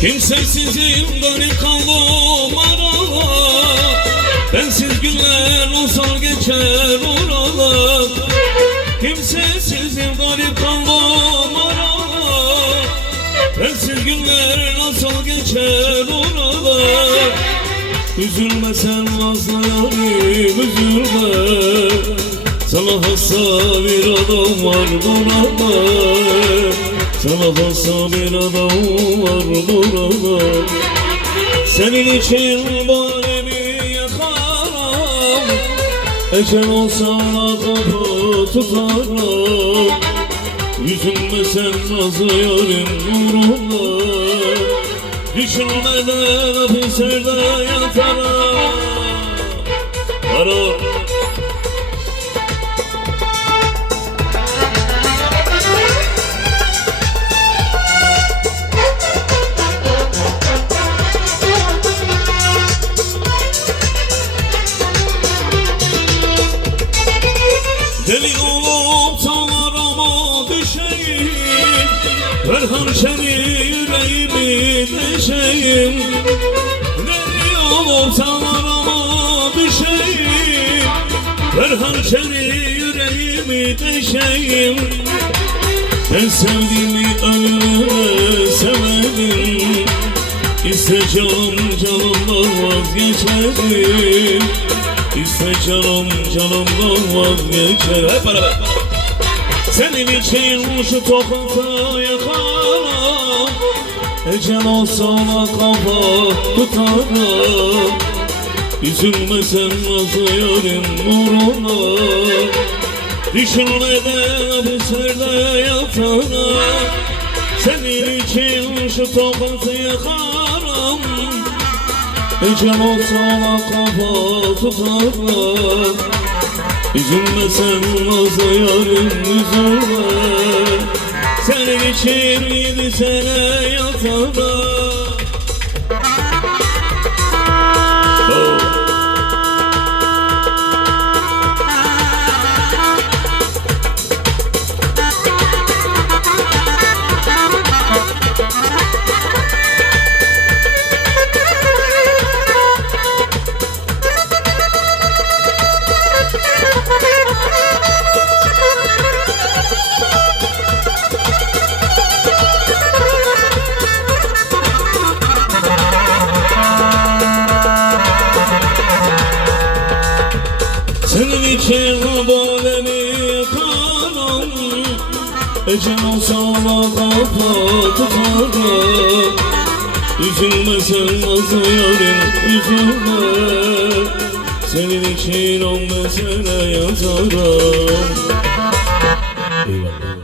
Kimsesizim garip kaldım arada, bensiz günler nasıl geçer orada. Kimsesizim garip kaldım arada, bensiz günler nasıl geçer orada. Üzülme sen nazlı yarim, üzülme, sana hasta bir adam var burada. Sana hasta bir adam var burada. Senin için bu alemi yakarım, ecel olsa da kapı tutarım. Üzülme sen nazlı yarim uğruna, düşünmeden hapislerde yatarım. Ara deli olup salarama düşeyim, ver hançeri yüreğimi deşeyim. Deli olup salarama düşeyim, ver hançeri yüreğimi deşeyim. Ben sevdiğimi ölümüne severim, İste canım canımdan vazgeçerim. İste canım canımdan vazgeçer. Hep beraber. Senin için şu toprakta yakarım, ecel olsa ona kafa tutarım. Üzülme sen nazlı yarim uğruna, düşünmeden hapislerde yatarım. Senin için şu toprakta yakarım, ecel olsa ona kafa tutarım. Üzülme sen nazlı yarim, üzülme, senin için 7 sene yatarım. Senin için bu alemi yakarım, ecel olsa ona kafa tutarım. Üzülme sen nazlı yarim, üzülme, senin için 10 mesele yazarım. Eyvallah.